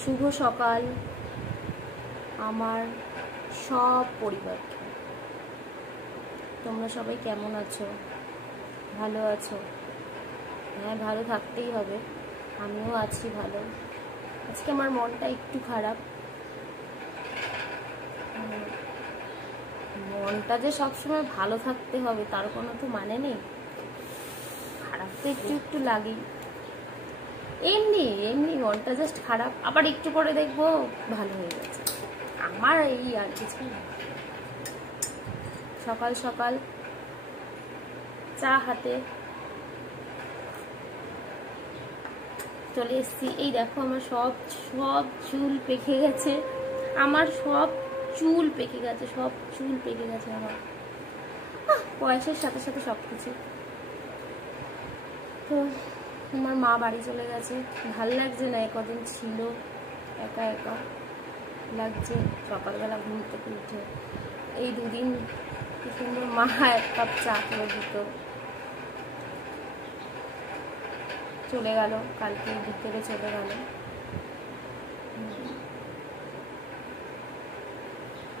শুভ সকাল আমার সব পরিবারকে। তোমরা সবাই কেমন আছো? ভালো আছো? হ্যাঁ, ভালো থাকতেই হবে। আমিও আছি ভালো। আজকে আমার মনটা একটু খারাপ। মনটা যে সবসময় ভালো থাকতে হবে তার কোনো তো মানে নেই। খারাপ তো একটু একটু লাগেই। এমনি এমনি মনটা জাস্ট খারাপ, আবার একটু পরে দেখবো ভালো হয়ে গেছে। আমার এই আর কিছু না। সকাল সকাল চা হাতে চলে এসছি। এই দেখো আমার সব চুল পেকে গেছে। আমার সব চুল পেকে গেছে আমার। বয়সের সাথে সাথে সব কিছু। তো আমার মা বাড়ি চলে গেছে। ভাল লাগছে না, কদিন ছিল একা একা লাগছে। সকালবেলা ঘুম থেকে উঠে এই দুদিন কি সুন্দর মা এক কাপ চা করে দিত। চলে গেল, কালকে বিকেলে চলে গেল।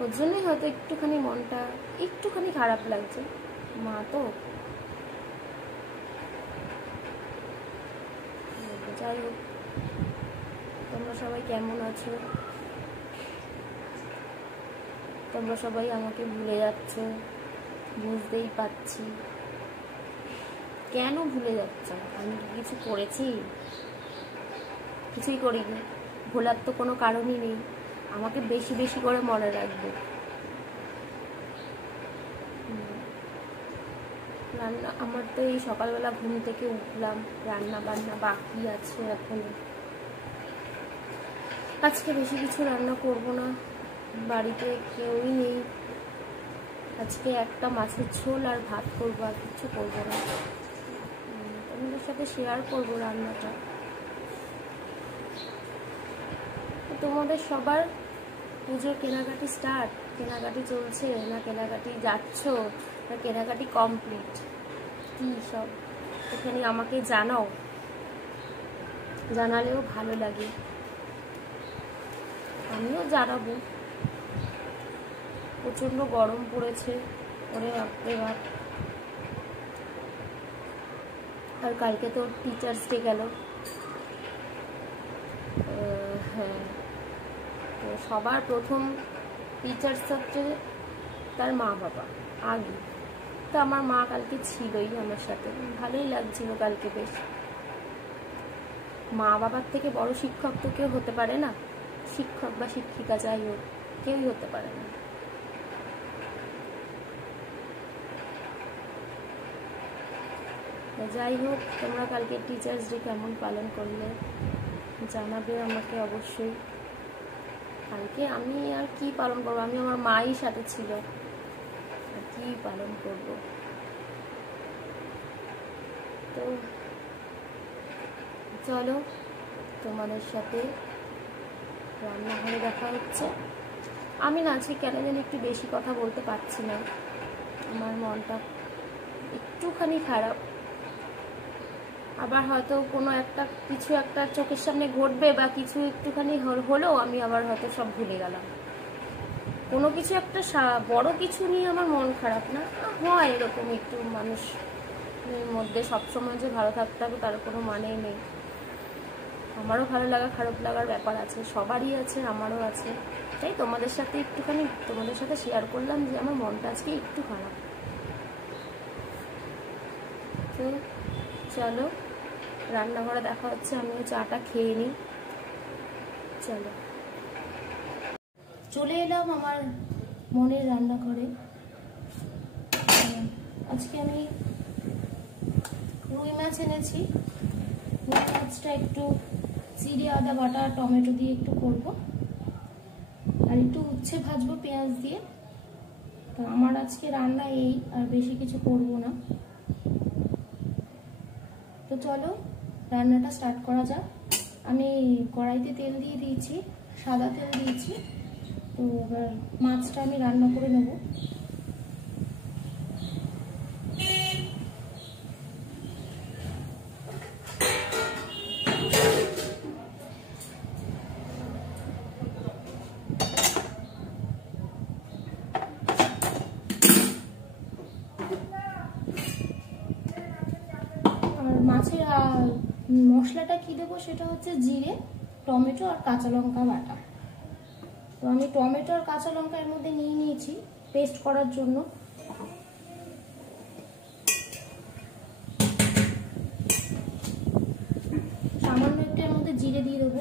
ওর জন্যই হয়তো একটুখানি মনটা একটুখানি খারাপ লাগছে। মা তো যাই হোক, তোমরা সবাই কেমন আছো? তোমরা সবাই আমাকে ভুলে যাচ্ছ, বুঝতেই পারছি। কেন ভুলে যাচ্ছ? আমি কিছু করেছি? কিছুই করিনি। ভোলার তো কোনো কারণই নেই। আমাকে বেশি বেশি করে মনে রাখবে। রান্না আমার তো এই সকালবেলা ঘুম থেকে উঠলাম, রান্না বান্না বাকি আছে এখন। আজকে বেশি কিছু রান্না করব না, বাড়িতে কেউই নেই। আজকে একটা মাছের ঝোল আর ভাত করবো, আর কিছু করবো না। তোমাদের সাথে শেয়ার করবো রান্নাটা। তোমাদের সবার পুজোর কেনাকাটি স্টার্ট? কেনাকাটি চলছে না কেনাকাটি যাচ্ছ, না কেনাকাটি কমপ্লিট? কি সব এখানে আমাকে জানাও, জানালেও ভালো লাগে। আমিও জানাবো। প্রচণ্ড গরম পড়েছে, ওরে বাপরে বাপ। আর কালকে তো টিচার্স ডে গেল। হ্যাঁ, তো সবার প্রথম টিচার্স হচ্ছে তার মা বাবা আগে। তো আমার মা কালকে ছিলই আমার সাথে, ভালোই লাগছিল কালকে বেশ। মা বাবার থেকে বড় শিক্ষক তো কেউ হতে পারে না। শিক্ষক বা শিক্ষিকা যাই হোক, কেউই হতে পারে না। যাই হোক, তোমরা কালকে টিচার্স ডে কেমন পালন করলে জানাবে আমাকে অবশ্যই। কালকে আমি আর কি পালন করবো, আমি আমার মাই সাথে ছিল, আর কি পালন করব। তো চলো, তোমাদের সাথে রান্নাঘরে দেখা হচ্ছে। আমি না আজকে কেন যেন একটু বেশি কথা বলতে পারছি না। আমার মনটা একটুখানি খারাপ। আবার হয়তো কোনো একটা কিছু একটা চোখের সামনে ঘটবে বা কিছু একটুখানি হলেও আমি আবার হয়তো সব ভুলে গেলাম। কোনো কিছু একটা বড় কিছু নিয়ে আমার মন খারাপ না হয়, এরকম একটু মানুষের মধ্যে সবসময় যে ভালো থাকতে হবে তার কোনো মানেই নেই। আমারও ভালো লাগা খারাপ লাগার ব্যাপার আছে, সবারই আছে, আমারও আছে। তাই তোমাদের সাথে একটুখানি তোমাদের সাথে শেয়ার করলাম যে আমার মনটা আজকে একটু খারাপ। তো চলো, রান্নাঘরে দেখা হচ্ছে। আমিও চাটা খেয়ে নিই। চলো, চলে এলাম আমার মনের রান্নাঘরে। আজকে আমি রুই মাছ এনেছি। রুই মাছটা একটু জিরে আদা বাটা টমেটো দিয়ে একটু করব, আর একটু উচ্ছে ভাজবো পেঁয়াজ দিয়ে। তো আমার আজকে রান্না এই, আর বেশি কিছু করব না। তো চলো রান্নাটা স্টার্ট করা যাক। আমি কড়াইতে তেল দিয়ে দিয়েছি, সাদা তেল দিয়েছি। তো এবার মাছটা আমি রান্না করে নেব। মশলাটা কি দেবো সেটা হচ্ছে জিরে, টমেটো আর কাঁচা লঙ্কা বাটা। তো আমি টমেটো আর কাঁচা লঙ্কা এর মধ্যে নিয়ে নিয়েছি পেস্ট করার জন্য। সামান্য একটু এর মধ্যে জিরে দিয়ে দেবো।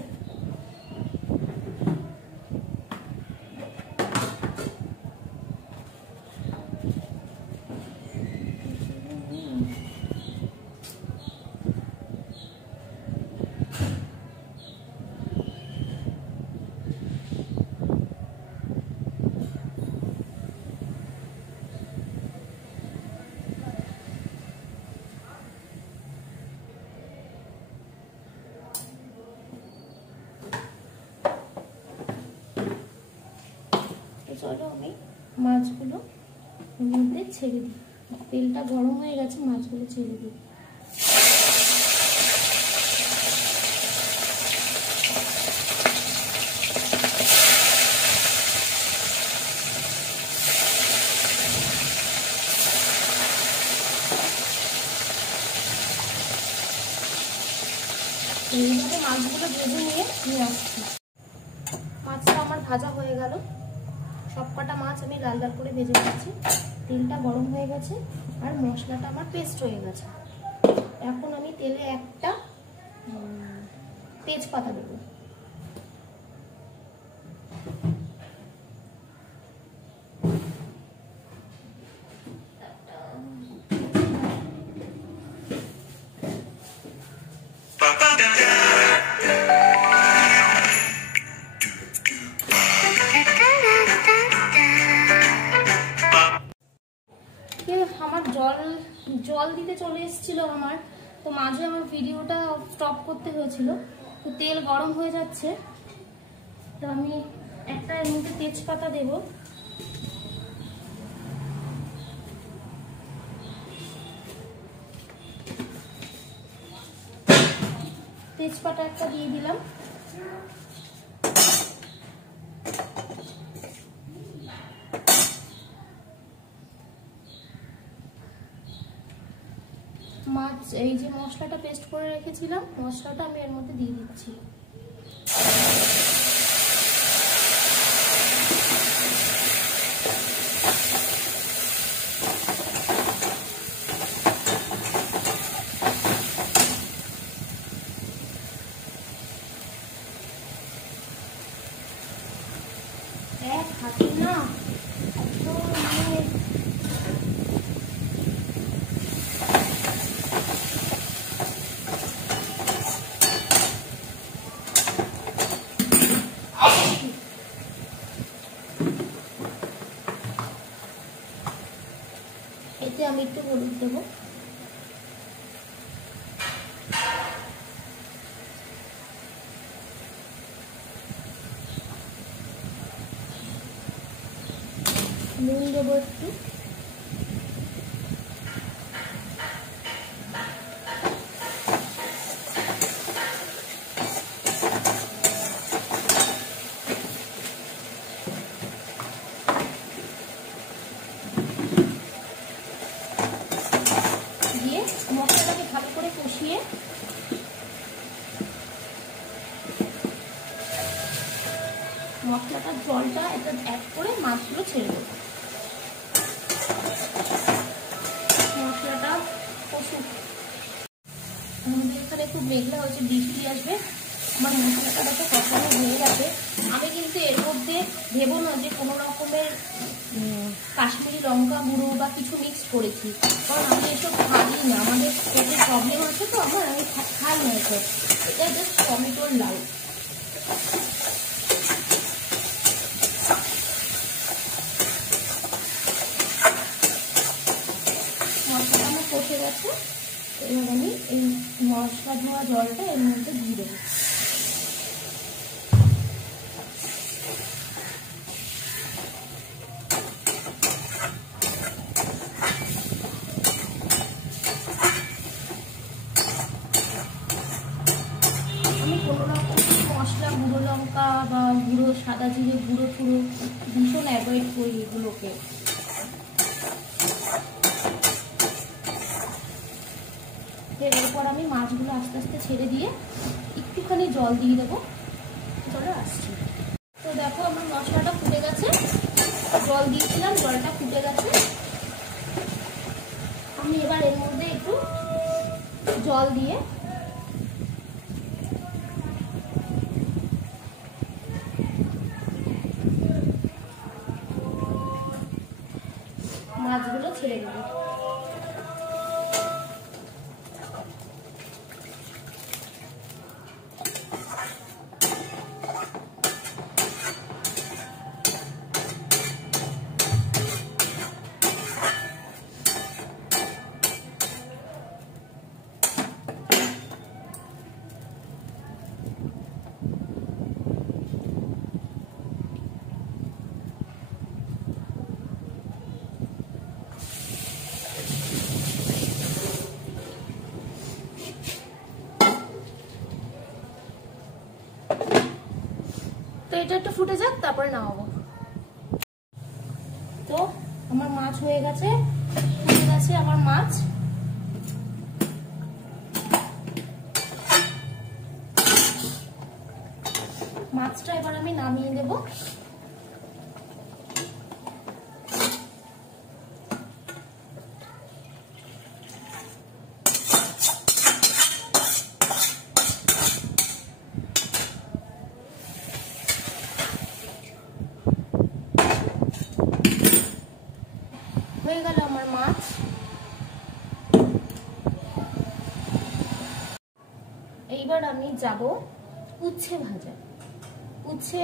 চলো আমি মাছগুলো এর মধ্যে ছেড়ে দিই। তেলটা গরম হয়ে গেছে, মাছগুলো ছেড়ে দিই। এইভাবে মাছগুলো ভেজে নিয়ে আসছি। মাছটা আমার ভাজা হয়ে গেল। সবকটা মাছ আমি লাল লাল করে ভেজে নিচ্ছি। তেলটা গরম হয়ে গেছে আর মশলাটা আমার পেস্ট হয়ে গেছে। এখন আমি তেলে একটা তেজপাতা দেবো। আমার জল দিতে চলে এসেছিল আমার, তো মাঝে আমার ভিডিওটা স্টপ করতে হয়েছিল। তো তেল গরম হয়ে যাচ্ছে, তো আমি একটা এর মধ্যে তেজপাতা দেব। তেজপাতা একটা দিয়ে দিলাম। মাছ এই যে মশলাটা পেস্ট করে রেখেছিলাম, মশলাটা আমি এর মধ্যে দিয়ে দিচ্ছি। এক হাতে না এতে আমি একটু হলুদ দেবো। নুন দেবো একটু। দিয়ে মশলাটাকে ভালো করে কষিয়ে মশলাটার জলটা এটা অ্যাড করে মাছগুলো ছেড়ে দেবো। মশলাটা কষুক। আমাদের এখানে খুব মেঘলা হয়েছে, বৃষ্টি আসবে। আমার মশলাটা যত কষানো হয়ে গেছে, আমি কিন্তু এর মধ্যে ভেবো না যে কোনো রকমের কাশ্মীরি লঙ্কা গুঁড়ো বা কিছু মিক্স করেছি, কারণ আমি এসব খাই না। আমাদের পেটের প্রবলেম আছে, তো আমি খাই না এসব। এটা জাস্ট টমেটোর লাউ। মশলাটা আমার কষে গেছে, এবার আমি এই মশলা ধোয়া জলটা এর মধ্যে দিয়ে দেবো। আমি কোনো রকম মশলা, গুঁড়ো লঙ্কা বা গুঁড়ো সাদা জিরে গুঁড়ো টুড়ো ভীষণ অ্যাভয়েড করি এগুলোকে। এরপর আমি মাছগুলো আস্তে আস্তে ছেড়ে দিয়ে একটুখানি জল দিয়ে দেবো। চলে আসছি। তো দেখো আমার মশলাটা ফুটে গেছে, জল দিয়েছিলাম, জলটা ফুটে গেছে। আমি এবার এর মধ্যে একটু জল দিয়ে মাছগুলো ছেড়ে দেবো। তো এটা একটু ফুটে যাক, তারপরে নামাবো। তো আমার মাছ হয়ে গেছে, ফুটে গেছে আমার মাছ। মাছটা এবার আমি নামিয়ে দেব। হয়ে গেল আমার মাছ। এইবার আমি যাব উচ্ছে ভাজা। উচ্ছে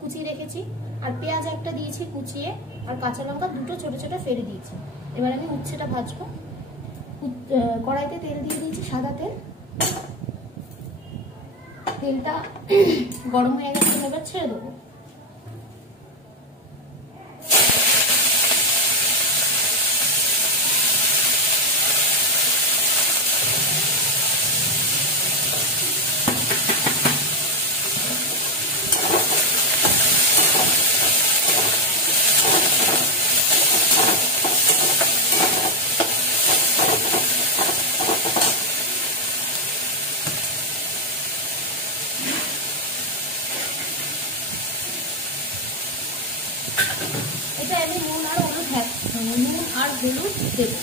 কুচিয়ে রেখেছি, আর পেঁয়াজ একটা দিয়েছি কুচিয়ে, আর কাঁচা লঙ্কা দুটো ছোট ছোট ফেলে দিয়েছি। এবার আমি উচ্ছেটা ভাজবো। কড়াইতে তেল দিয়ে দিয়েছি, সাদা তেল। তেলটা গরম হয়ে গেছে, এবার ছেড়ে দেবো। এটা আমি নুন আর হলুদ দেবো।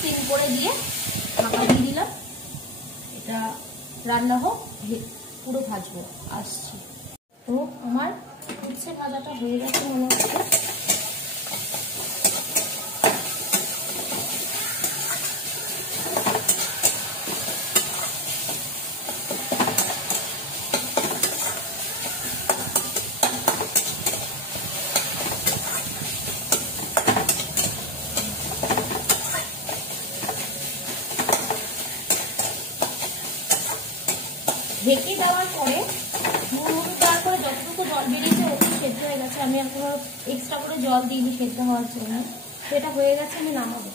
সিম করে দিয়ে ঢাকা দিয়ে দিলাম। এটা রান্না হোক, পুরো ভাজবো, আসছি। তো আমার উচ্ছে ভাজাটা হয়ে গেছে মনে হচ্ছে। ঢেকে দেওয়ার পরে নুন হলুদ দেওয়ার পরে যতটুকু জল বেরিয়েছে ওটা সেদ্ধ হয়ে গেছে। আমি এখন এক্সট্রা করে জল দিইনি সেদ্ধ হওয়ার জন্য। সেটা হয়ে গেছে, আমি নামাবো।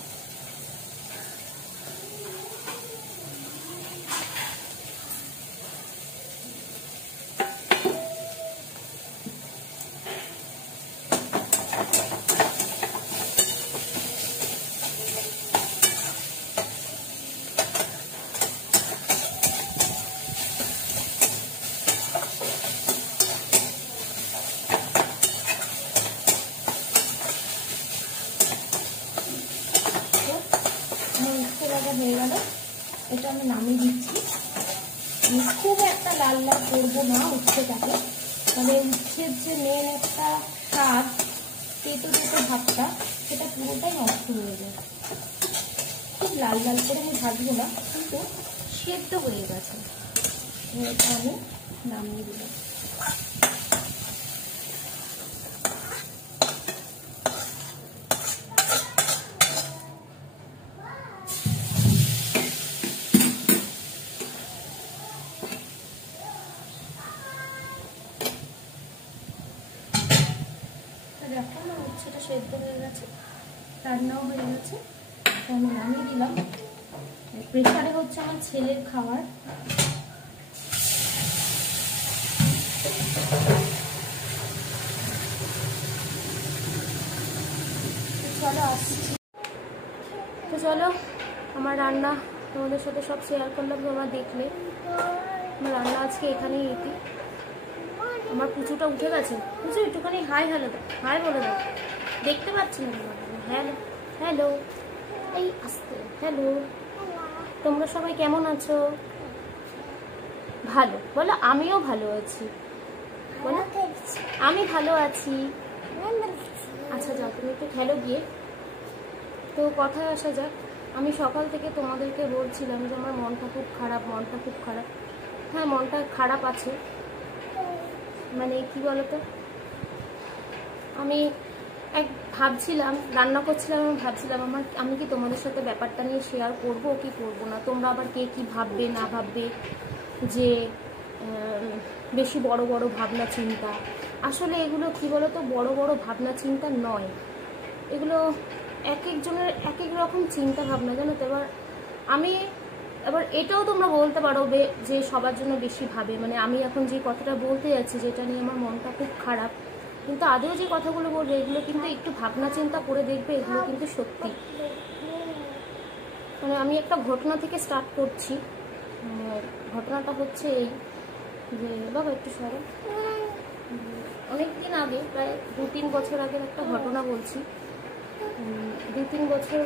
হয়ে গেল, এটা আমি নামিয়ে দিচ্ছি। খুব একটা লাল লাল করবো না উচ্ছেটাকে, মানে উচ্ছের যে মেন একটা স্বাদ তেতো তেতো ভাবটা, সেটা পুরোটাই নষ্ট হয়ে যায়। খুব লাল লাল করে আমি ভাজবো না, কিন্তু সেদ্ধ হয়ে গেছে। এটা আমি নামিয়ে দিলাম। দেখো না উচ্ছেটা সেদ্ধ হয়ে গেছে, রান্নাও হয়ে গেছে, আমি নামিয়ে দিলাম। প্রেসারে হচ্ছে আমার ছেলের খাবার। চলো আসছি। তো চলো আমার রান্না তোমাদের সাথে সব শেয়ার করলাম, তোমরা দেখলে। আমার রান্না আজকে এখানেই এটি। আমার পুচুটা উঠে গেছে, পুচু একটুখানি হাই হ্যালো দাও, হাই বলে দাও, দেখতে পাচ্ছি না। হ্যালো হ্যালো, এই আসতে হ্যালো। তোমরা সবাই কেমন আছো? ভালো বলো, আমিও ভালো আছি বলো, আমি ভালো আছি। আচ্ছা যাও তুমি একটু খেলো গিয়ে। তো কথায় আসা যাক, আমি সকাল থেকে তোমাদেরকে বলছিলাম যে আমার মনটা খুব খারাপ, মনটা খুব খারাপ। হ্যাঁ মনটা খারাপ আছে, মানে কি বলতো, আমি ভাবছিলাম, রান্না করছিলাম, ভাবছিলাম আমি কি তোমাদের সাথে ব্যাপারটা নিয়ে শেয়ার করব কি করব না। তোমরা আবার কে কি ভাববে না ভাববে, যে বেশি বড় বড় ভাবনা চিন্তা। আসলে এগুলো কি বলতো, বড় বড় ভাবনা চিন্তা নয়, এগুলো এক একজনের এক এক রকম চিন্তা ভাবনা, জানো তো। এবার এটাও তোমরা বলতে পারো যে সবার জন্য বেশি ভাবে, মানে আমি এখন যে কথাটা বলতে যাচ্ছি, যেটা নিয়ে আমার মনটা খুব খারাপ, কিন্তু আদৌ যে কথাগুলো বলবে এগুলো কিন্তু একটু ভাবনা চিন্তা করে দেখবে, এগুলো কিন্তু সত্যি। মানে আমি একটা ঘটনা থেকে স্টার্ট করছি। ঘটনাটা হচ্ছে এই যে, বাবা একটু সরে, অনেকদিন আগে, প্রায় 2-3 বছর আগের একটা ঘটনা বলছি। 2-3 বছর,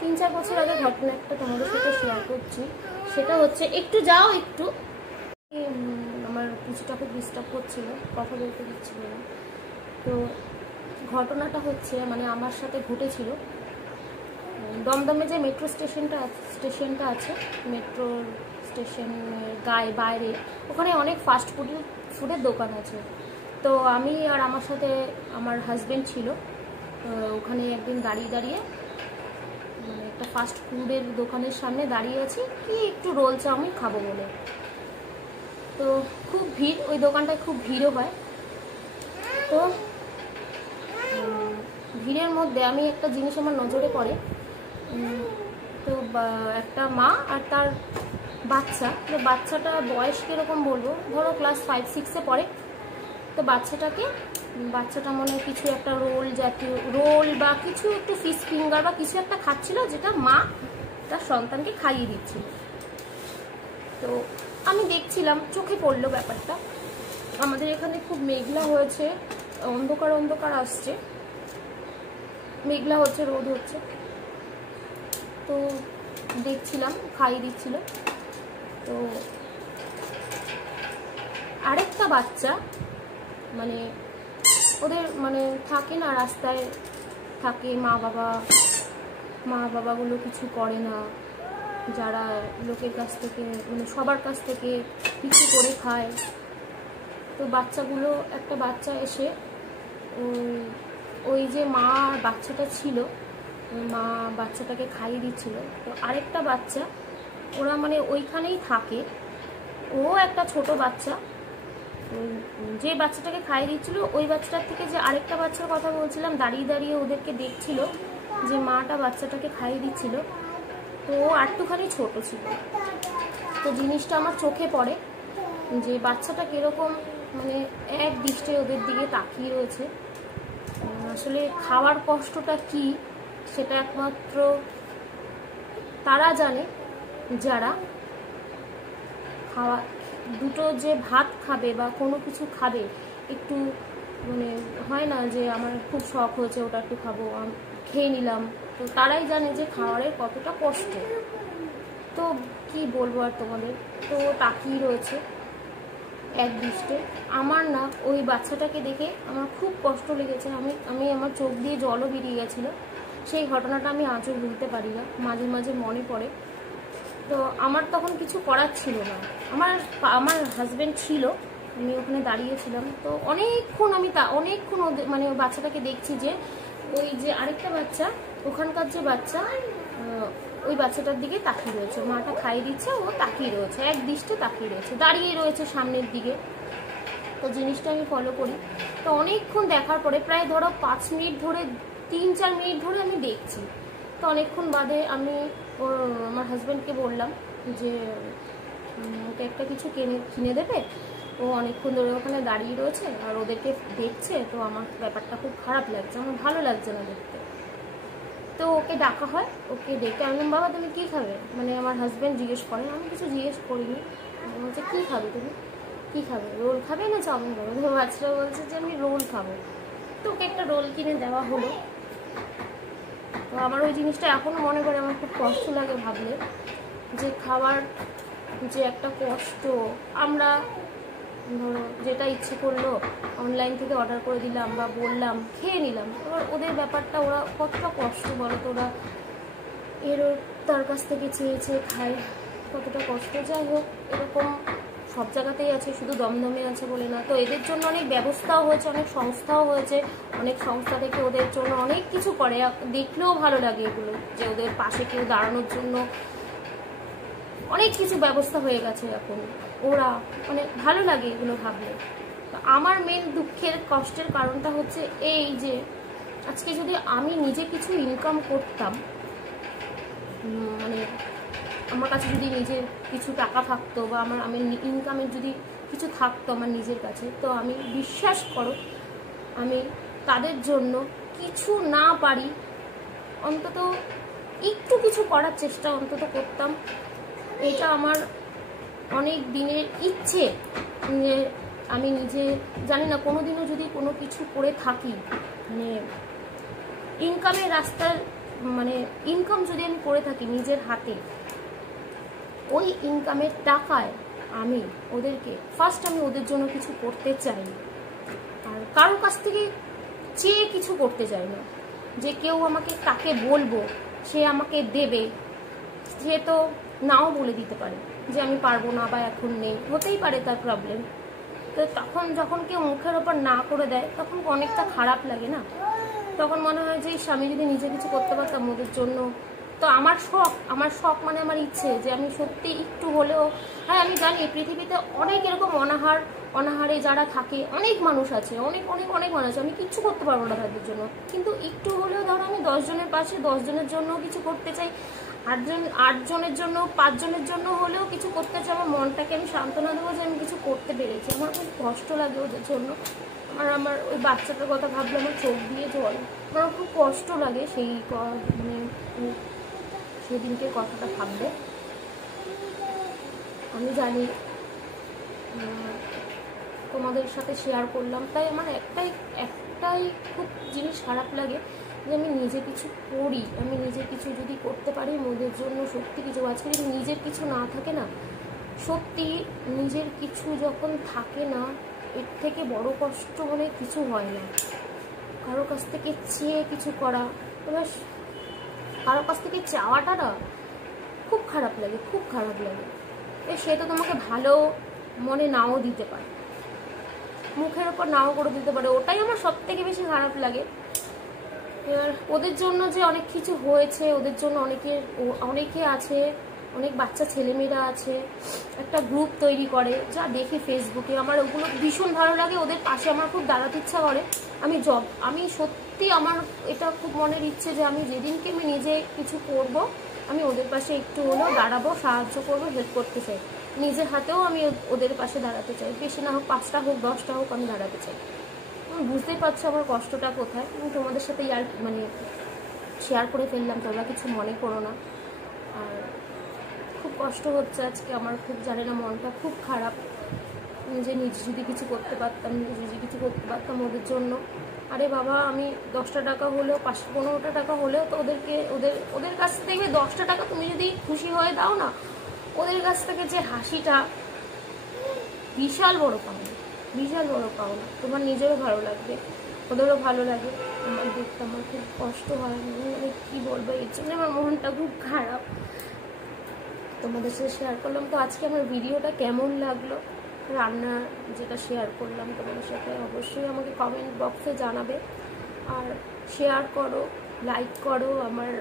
3-4 বছর আগে ঘটনা একটা তোমাদের সাথে শেয়ার করছি। সেটা হচ্ছে, একটু যাও, একটু আমার কিছুটাকে ডিস্টার্ব করছিল, কথা বলতে দিচ্ছিল না। তো ঘটনাটা হচ্ছে, মানে আমার সাথে ঘটেছিল, দমদমে যে মেট্রো স্টেশনটা আছে, মেট্রো স্টেশনের বাইরে ওখানে অনেক ফাস্ট ফুডের দোকান আছে। তো আমি আর আমার সাথে আমার হাজব্যান্ড ছিল, ওখানে একদিন দাঁড়িয়ে মানে একটা ফাস্ট ফুডের দোকানের সামনে দাঁড়িয়ে আছি, কি একটু রোল চাউমিন খাবো বলে। তো খুব ভিড়, ওই দোকানটায় খুব ভিড়ও হয়। তো ভিড়ের মধ্যে আমি একটা জিনিস আমার নজরে পড়ে, তো একটা মা আর তার বাচ্চা, তো বাচ্চাটা বয়স কীরকম বলবো, ধরো ক্লাস 5-6-এ পড়ে। তো বাচ্চাটা মনে হয় কিছু একটা রোল বা কিছু একটু ফিশ ফিঙ্গার বা কিছু একটা খাচ্ছিল, যেটা মা তার সন্তানকে খাইয়ে দিচ্ছিল। তো আমি দেখছিলাম, চোখে পড়লো ব্যাপারটা। আমাদের এখানে খুব মেঘলা হয়েছে, অন্ধকার আসছে, মেঘলা হচ্ছে, রোদ হচ্ছে। তো দেখছিলাম খাইয়ে দিচ্ছিল। তো আরেকটা বাচ্চা, মানে ওদের মানে থাকে না, রাস্তায় থাকে, মা বাবাগুলো কিছু করে না, যারা লোকের কাছ থেকে, মানে সবার কাছ থেকে কিছু করে খায়। তো বাচ্চাগুলো, একটা বাচ্চা এসে ওই যে মা আর বাচ্চাটা ছিল, মা বাচ্চাটাকে খাইয়ে দিচ্ছিল। তো আরেকটা বাচ্চা, ওরা মানে ওইখানেই থাকে, ও একটা ছোট বাচ্চা, যে বাচ্চাটাকে খাইয়ে দিচ্ছিল, ওই বাচ্চাটার থেকে যে আরেকটা বাচ্চার কথা বলছিলাম, দাঁড়িয়ে ওদেরকে দেখছিল, যে মাটা বাচ্চাটাকে খাইয়ে দিচ্ছিল। তো ও একটুখানি ছোট ছিল। তো জিনিসটা আমার চোখে পড়ে, যে বাচ্চাটা কিরকম মানে এক দৃষ্টে ওদের দিকে তাকিয়ে রয়েছে। আসলে খাওয়ার কষ্টটা কি, সেটা একমাত্র তারা জানে, যারা দুটো যে ভাত খাবে বা কোনো কিছু খাবে, একটু মানে হয় না যে আমার খুব শখ হয়েছে, ওটা একটু খাবো, খেয়ে নিলাম। তো তারাই জানে যে খাওয়ারের কতটা কষ্ট। তো কি বলবো আর তোমাদের। তো তাকিয়ে রয়েছে এক দৃষ্টে। আমার না ওই বাচ্চাটাকে দেখে আমার খুব কষ্ট লেগেছে, আমি আমার চোখ দিয়ে জলও বেরিয়ে গেছিলো। সেই ঘটনাটা আমি আজও ভুলতে পারি না, মাঝে মাঝে মনে পড়ে। তো আমার তখন কিছু করার ছিল না, আমার হাজব্যান্ড ছিল, আমি ওখানে দাঁড়িয়েছিলাম। তো অনেকক্ষণ আমি অনেকক্ষণ মানে বাচ্চাটাকে দেখছি যে ওই যে আরেকটা বাচ্চা, ওখানকার যে বাচ্চা, ওই বাচ্চাটার দিকে তাকিয়ে রয়েছে, মাটা খাইয়ে দিচ্ছে, ও তাকিয়ে রয়েছে, এক দৃষ্টে তাকিয়ে রয়েছে, দাঁড়িয়ে রয়েছে সামনের দিকে। তো জিনিসটা আমি ফলো করি। তো অনেকক্ষণ দেখার পরে প্রায় ধরো 5 মিনিট ধরে, 3-4 মিনিট ধরে আমি দেখছি। তো অনেকক্ষণ বাদে আমি আমার হাজব্যান্ডকে বললাম যে ওকে একটা কিছু কিনে দেবে, ও অনেকক্ষণ ধরে ওখানে দাঁড়িয়ে রয়েছে আর ওদেরকে দেখছে, তো আমার ব্যাপারটা খুব খারাপ লাগছে, আমার ভালো লাগছে না দেখতে। তো ওকে ডাকা হয়, ওকে ডেকে আমি বললাম, বাবা তুমি কী খাবে? মানে আমার হাজব্যান্ড জিজ্ঞেস করে, আমি কিছু জিজ্ঞেস করিনি। বলছে কী খাবে তুমি, কী খাবে, রোল খাবে না চাউমিন খাবে? তো বাচ্চারা বলছে যে আমি রোল খাবো। তো ওকে একটা রোল কিনে দেওয়া হলো। তো আমার ওই জিনিসটা এখনও মনে করে, আমার খুব কষ্ট লাগে ভাবলে, যে খাবার যে একটা কষ্ট। আমরা ধরো যেটা ইচ্ছে করলো অনলাইন থেকে অর্ডার করে দিলাম বা বললাম, খেয়ে নিলাম, এবার ওদের ব্যাপারটা ওরা কতটা কষ্ট বলো তো, ওরা তার কাছ থেকে চেয়ে খায়, কতটা কষ্ট। যাই হোক, এরকম সব জায়গাতেই আছে, শুধু দমদমে আছে বলে না। তো এদের জন্য অনেক ব্যবস্থাও হয়েছে, অনেক সংস্থাও হয়েছে, অনেক সংস্থা থেকে ওদের জন্য অনেক কিছু করে, দেখলেও ভালো লাগে এগুলো, যে ওদের পাশে কেউ দাঁড়ানোর জন্য অনেক কিছু ব্যবস্থা হয়ে গেছে এখন। ওরা মানে ভালো লাগে এগুলো ভাবলে। তো আমার মেন দুঃখের কষ্টের কারণটা হচ্ছে এই যে আজকে যদি আমি নিজে কিছু ইনকাম করতাম, মানে আমার কাছে যদি নিজের কিছু টাকা থাকতো বা আমি ইনকামের যদি কিছু থাকতো আমার নিজের কাছে, তো আমি বিশ্বাস করো আমি তাদের জন্য কিছু না পারি অন্তত একটু কিছু করার চেষ্টা অন্তত করতাম। এটা আমার অনেক দিনের ইচ্ছে, যে আমি নিজে জানি না কোনোদিনও যদি কোনো কিছু করে থাকি, মানে ইনকামের রাস্তার, মানে ইনকাম যদি আমি করে থাকি নিজের হাতে, ওই ইনকামের টাকায় আমি ওদেরকে আমি ওদের জন্য কিছু করতে চাই। আর কারোর কাছ থেকে চেয়ে কিছু করতে চাই না, যে কেউ আমাকে তাকে বলবো সে আমাকে দেবে, সে তো নাও বলে দিতে পারে যে আমি পারবো না বা এখন নেই, হতেই পারে তার প্রবলেম। তো তখন যখন কেউ মুখের ওপর না করে দেয়, তখন অনেকটা খারাপ লাগে না? তখন মনে হয় যে আমি যদি নিজে কিছু করতে পারতাম ওদের জন্য। তো আমার শখ মানে আমার ইচ্ছে, যে আমি সত্যি একটু হলেও, হ্যাঁ আমি জানি পৃথিবীতে অনেক এরকম অনাহারে যারা থাকে, অনেক মানুষ আছে, অনেক অনেক অনেক মানুষ আছে, আমি কিচ্ছু করতে পারবো না তাদের জন্য, কিন্তু একটু হলেও ধরো আমি 10 জনের পাশে 10 জনের জন্য কিছু করতে চাই, 8 জনের জন্য, 5 জনের জন্য হলেও কিছু করতে চাই। আমার মনটাকে আমি সান্ত্বনা দেবো যে আমি কিছু করতে পেরেছি। আমার খুব কষ্ট লাগে ওদের জন্য। আমার ওই বাচ্চাটার কথা ভাবলে আমার চোখ দিয়ে জল, আমার খুব কষ্ট লাগে সেই মানে সেদিনকে কথাটা ভাবলে। আমি জানি তোমাদের সাথে শেয়ার করলাম, তাই আমার একটাই খুব জিনিস খারাপ লাগে, যে আমি নিজে কিছু করি, আমি নিজে কিছু যদি করতে পারি ওদের জন্য, সত্যি কিছু। আজকে যদি নিজের কিছু না থাকে না, সত্যি নিজের কিছু যখন থাকে না, এর থেকে বড় কষ্ট মনে কিছু হয় না। কারোর কাছ থেকে চেয়ে কিছু করা, এবার কারোর কাছ থেকে চাওয়াটা না খুব খারাপ লাগে, খুব খারাপ লাগে। সে তো তোমাকে ভালো মনে নাও দিতে পারে, মুখের ওপর নাও করে দিতে পারে, ওটাই আমার সব থেকে বেশি খারাপ লাগে। এবার ওদের জন্য যে অনেক কিছু হয়েছে, ওদের জন্য অনেকে আছে, অনেক বাচ্চা ছেলেমেয়েরা আছে, একটা গ্রুপ তৈরি করে, যা দেখি ফেসবুকে, আমার ওগুলো ভীষণ ভালো লাগে, ওদের পাশে আমার খুব দাঁড়াতে ইচ্ছা করে। আমি সত্যি আমার এটা খুব মনের ইচ্ছে যে আমি যেদিনকে আমি নিজে কিছু করব, আমি ওদের পাশে একটু হলেও দাঁড়াবো, সাহায্য করবো, হেল্প করতে চাই, নিজের হাতেও আমি ওদের পাশে দাঁড়াতে চাই, বেশি না হোক 5টা হোক 10টা হোক, আমি দাঁড়াতে চাই। বুঝতেই পারছো আমার কষ্টটা কোথায়। আমি তোমাদের সাথে মানে শেয়ার করে ফেললাম, তোমরা কিছু মনে করো না। আর খুব কষ্ট হচ্ছে আজকে আমার, খুব জানি না, মনটা খুব খারাপ, নিজে যদি কিছু করতে পারতাম, ওদের জন্য। আরে বাবা, আমি 10টা টাকা হলেও, 15টা টাকা হলেও তো ওদের কাছ থেকে 10টা টাকা তুমি যদি খুশি হয়ে দাও না, ওদের কাছ থেকে যে হাসিটা বিশাল বড় পাওনা, বিশাল বড় পাওনা। তোমার নিজেরও ভালো লাগবে, ওদেরও ভালো লাগে। আমার দেখতে আমার খুব কষ্ট হয়, মানে কী বলবো, এর জন্য আমার মনটা খুব খারাপ। তোমাদের সাথে শেয়ার করলাম। তো আজকে আমার ভিডিওটা কেমন লাগলো রান্না যেটা শেয়ার করলাম তোমাদের সাথে, অবশ্যই আমাকে কমেন্ট বক্সে জানাবে। আর শেয়ার করো, লাইক করো, আমার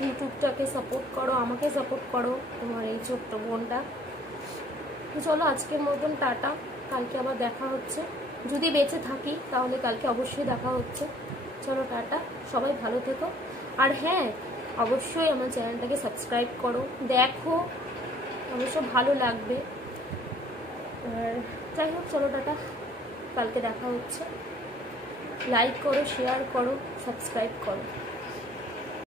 ইউটিউবটাকে সাপোর্ট করো, আমাকে সাপোর্ট করো, তোমার এই ছোট্ট বোনটা। তো চলো আজকের মতন টাটা, কালকে আবার দেখা হচ্ছে, যদি বেঁচে থাকি তাহলে কালকে অবশ্যই দেখা হচ্ছে। চলো টাটা, সবাই ভালো থেকো। আর হ্যাঁ, অবশ্যই আমার চ্যানেলটাকে সাবস্ক্রাইব করো, দেখো, অবশ্য ভালো লাগবে। আর যাই হোক, চলো টাটা, কালকে দেখা হচ্ছে। লাইক করো, শেয়ার করো, সাবস্ক্রাইব করো।